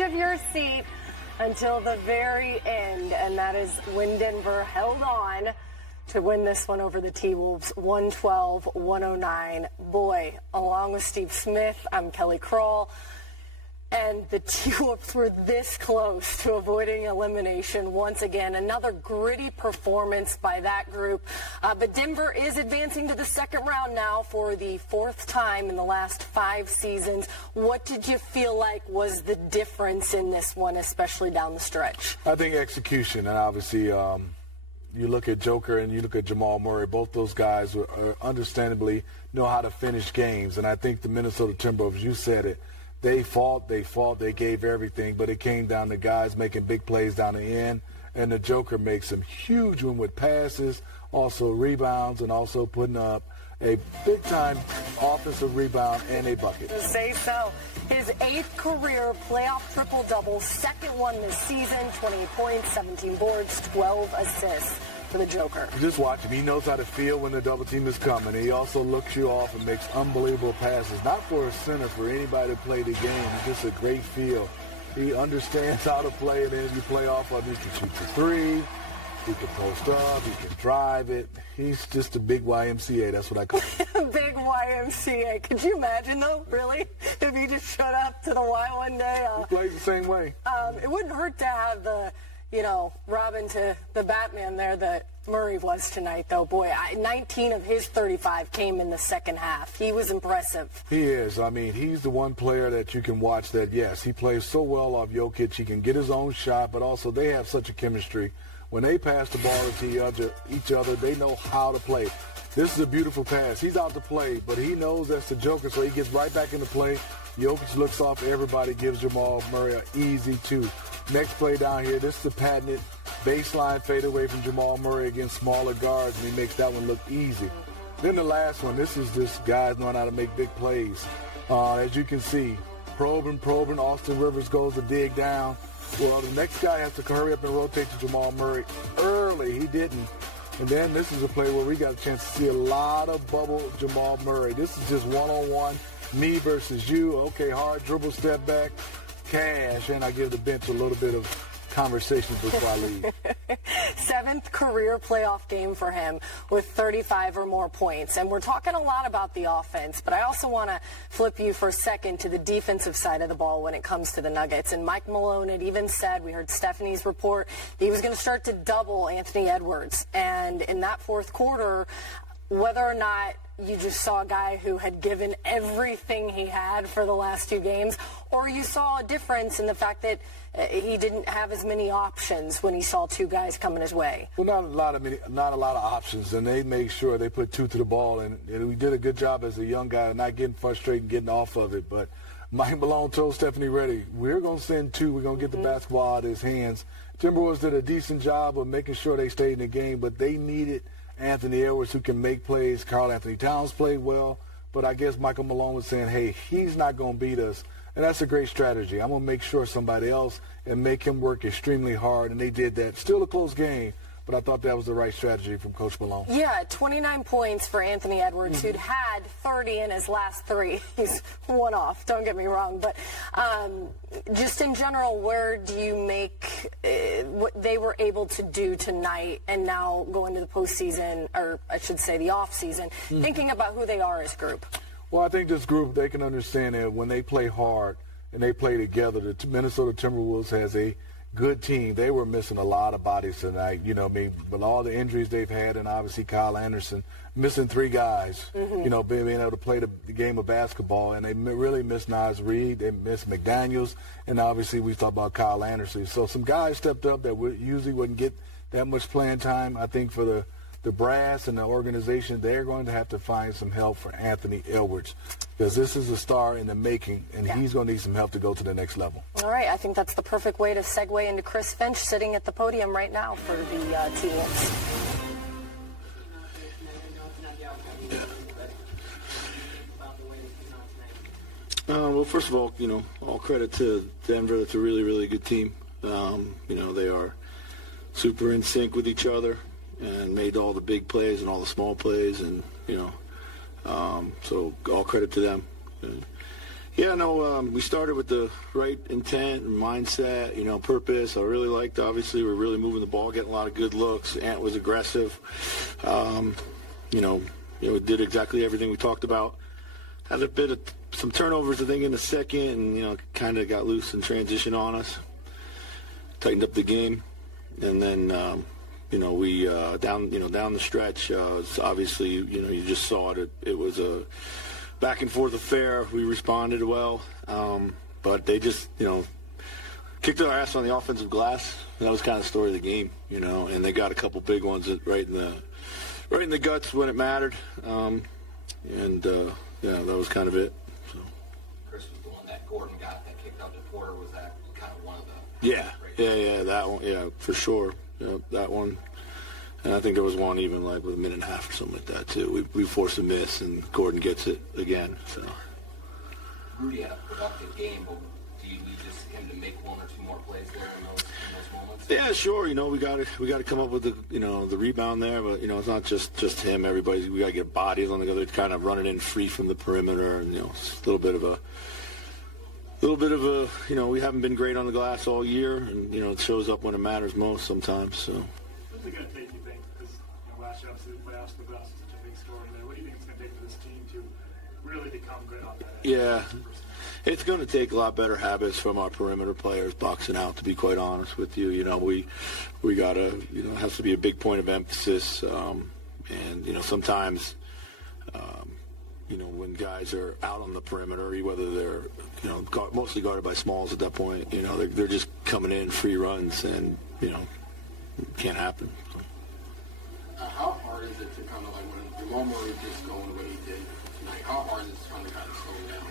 of your seat until the very end, and that is when Denver held on to win this one over the T-Wolves, 112-109. Boy, along with Steve Smith, I'm Kelly Kroll. And the T-Wolves were this close to avoiding elimination once again. Another gritty performance by that group. But Denver is advancing to the second round now for the fourth time in the last 5 seasons. What did you feel like was the difference in this one, especially down the stretch? I think execution, and obviously you look at Joker and you look at Jamal Murray. Both those guys understandably know how to finish games. And I think the Minnesota Timberwolves, you said it, they fought, they gave everything, but it came down to guys making big plays down the end, and the Joker makes some huge one with passes, also rebounds, and also putting up a big-time offensive rebound and a bucket. Say so. His 8th career playoff triple-double, second one this season, 20 points, 17 boards, 12 assists for the Joker. Just watch him. He knows how to feel when the double team is coming. He also looks you off and makes unbelievable passes. Not for a center, for anybody to play the game. It's just a great feel. He understands how to play, and then you play off of him. He can shoot the three. He can post up. He can drive it. He's just a big YMCA. That's what I call him. Big YMCA. Could you imagine, though, really, if he just showed up to the Y one day? He plays the same way. It wouldn't hurt to have the, Robin to the Batman there that Murray was tonight, though. Boy, 19 of his 35 came in the second half. He was impressive. He is. I mean, he's the one player that you can watch that, yes, he plays so well off Jokic. He can get his own shot, but also they have such a chemistry. When they pass the ball to each other, they know how to play. This is a beautiful pass. He's out to play, but he knows that's the Joker, so he gets right back into play. Jokic looks off everybody, gives Jamal Murray an easy 2. Next play down here, this is the patented baseline fadeaway from Jamal Murray against smaller guards, and he makes that one look easy. Then the last one, this is this guys knowing how to make big plays. As you can see, probing, Austin Rivers goes to dig down. Well, the next guy has to hurry up and rotate to Jamal Murray early. He didn't. And then this is a play where we got a chance to see a lot of bubble Jamal Murray. This is just one-on-one, me versus you. Okay, hard dribble, step back, cash. And I give the bench a little bit of conversation before I leave. 7th career playoff game for him with 35 or more points. And we're talking a lot about the offense, but I also want to flip you for a second to the defensive side of the ball when it comes to the Nuggets. And Mike Malone had even said, we heard Stephanie's report, he was going to start to double Anthony Edwards. And in that fourth quarter, whether or not you just saw a guy who had given everything he had for the last 2 games, or you saw a difference in the fact that he didn't have as many options when he saw 2 guys coming his way. Well, not a lot of options, and they made sure they put 2 to the ball, and we did a good job as a young guy, not getting frustrated and getting off of it. But Mike Malone told Stephanie Reddy, we're going to send 2. We're going to get the basketball out of his hands. Timberwolves did a decent job of making sure they stayed in the game, but they needed Anthony Edwards, who can make plays. Karl Anthony Towns played well, but I guess Michael Malone was saying, hey, he's not going to beat us, and that's a great strategy. I'm going to make sure somebody else and make him work extremely hard, and they did that. Still a close game, but I thought that was the right strategy from Coach Malone. Yeah, 29 points for Anthony Edwards, who'd had 30 in his last 3. He's one off, don't get me wrong. But just in general, where do you make what they were able to do tonight and now go into the postseason, or I should say the offseason, thinking about who they are as a group? Well, I think this group, they can understand that when they play hard and they play together, the Minnesota Timberwolves has a good team. They were missing a lot of bodies tonight, with all the injuries they've had, and obviously Kyle Anderson missing 3 guys, being able to play the game of basketball, and they really missed Naz Reid, they missed McDaniels, and obviously we talked about Kyle Anderson. So some guys stepped up that usually wouldn't get that much playing time. I think for the brass and the organization, they're going to have to find some help for Anthony Edwards, because this is a star in the making, and he's going to need some help to go to the next level. All right, I think that's the perfect way to segue into Chris Finch sitting at the podium right now for the T-Wolves. Well, first of all, all credit to Denver. It's a really, really good team. They are super in sync with each other and made all the big plays and all the small plays, and so all credit to them. Yeah, no, we started with the right intent and mindset, purpose. I really liked, obviously, we're really moving the ball, getting a lot of good looks. Ant was aggressive. We did exactly everything we talked about. Had a bit of some turnovers, I think, in the second, and, kind of got loose in transition on us. Tightened up the game. And then, we down the stretch, obviously, you just saw it. It was a back and forth affair. We responded well, but they just, kicked our ass on the offensive glass. That was kind of the story of the game, and they got a couple big ones right in the guts when it mattered, that was kind of it. So. Chris was the one that Gordon got that kicked out to Porter. Was that kind of one of the? Yeah, that one, yeah, for sure. Yeah, that one. And I think there was one even like with a minute and a half or something like that too. We forced a miss and Gordon gets it again. So. Rudy had a productive game, but do you need just him to make one or two more plays there in those moments? Yeah, sure. We got to come up with the rebound there, but it's not just him. We got to get bodies on the other, kind of running in free from the perimeter, and it's a little bit of a we haven't been great on the glass all year, and it shows up when it matters most sometimes. So. What's it going to take, you think? Because last year, obviously, the playoffs, the West is such a big story there. What do you think it's going to take for this team to really become good on that? Yeah, it's going to take a lot better habits from our perimeter players boxing out. To be quite honest with you, we got to has to be a big point of emphasis, and sometimes. When guys are out on the perimeter, whether they're, mostly guarded by smalls at that point, they're just coming in free runs, and, it can't happen. How hard is it to kind of when Jamal Murray just going the way he did tonight, how hard is it to kind of slow down?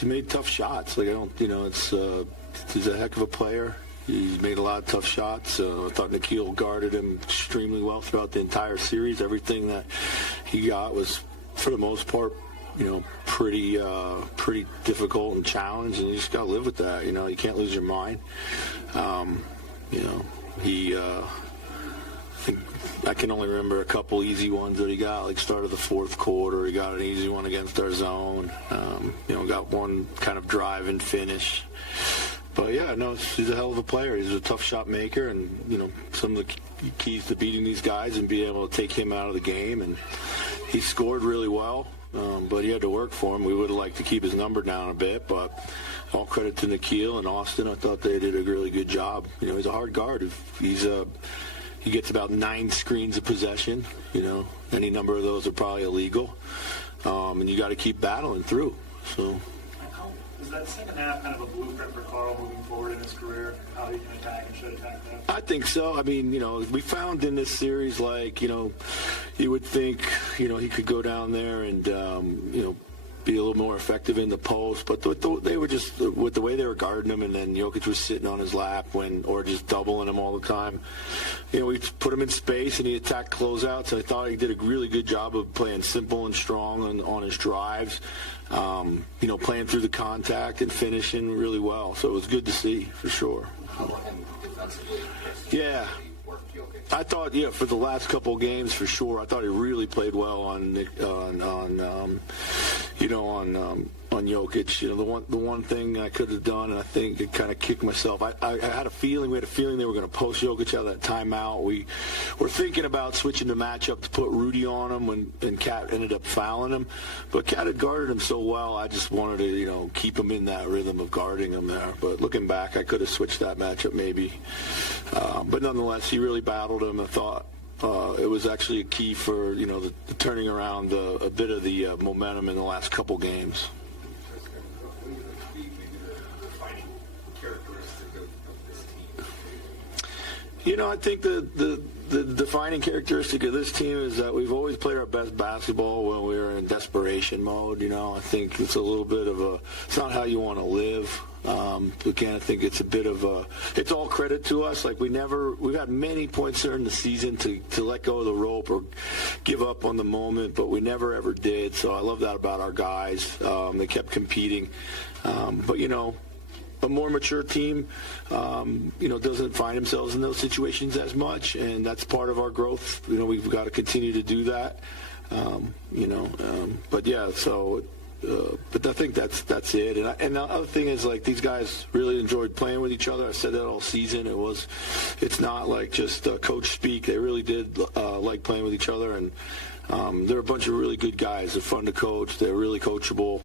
He made tough shots. He's a heck of a player. He's made a lot of tough shots. I thought Nikhil guarded him extremely well throughout the entire series. Everything that he got was, for the most part, pretty difficult and challenged, and you just got to live with that. You can't lose your mind. I can only remember a couple easy ones that he got, like start of the fourth quarter. He got an easy one against our zone. Got one kind of drive and finish. But yeah, no, he's a hell of a player. He's a tough shot maker, and some of the keys to beating these guys and be able to take him out of the game. And he scored really well, but he had to work for him. We would have liked to keep his number down a bit, but all credit to Nikhil and Austin. I thought they did a really good job. He's a hard guard. He gets about 9 screens a possession. Any number of those are probably illegal, and you got to keep battling through. So. Is that second half kind of a blueprint for Carl moving forward in his career, how he can attack and should attack that? I think so. I mean, we found in this series, you would think, he could go down there and, be a little more effective in the post, but they were just, with the way they were guarding him, and then Jokic was sitting on his lap or just doubling him all the time. We put him in space and he attacked closeouts. I thought he did a really good job of playing simple and strong on his drives, playing through the contact and finishing really well. So it was good to see, for sure. Yeah. I thought, for the last couple of games, for sure, I thought he really played well on Jokic. The one thing I could have done, and I think it kind of kicked myself. I had a feeling, we had a feeling they were going to post Jokic out of that timeout. We were thinking about switching the matchup to put Rudy on him, and Cat ended up fouling him. But Cat had guarded him so well, I just wanted to, keep him in that rhythm of guarding him there. But looking back, I could have switched that matchup maybe. But nonetheless, he really battled him. I thought it was actually a key for, the turning around a bit of the momentum in the last couple games. I think the defining characteristic of this team is that we've always played our best basketball when we were in desperation mode. I think it's a little bit of it's not how you want to live. Again, I think it's a bit of it's all credit to us. We've had many points during the season to let go of the rope or give up on the moment, but we never ever did. So I love that about our guys. They kept competing. But a more mature team, doesn't find themselves in those situations as much, and that's part of our growth. We've got to continue to do that. But yeah, so but I think that's it. And the other thing is, like, these guys really enjoyed playing with each other. I said that all season. It's not like just coach speak. They really did like playing with each other, and they're a bunch of really good guys. They're fun to coach. They're really coachable.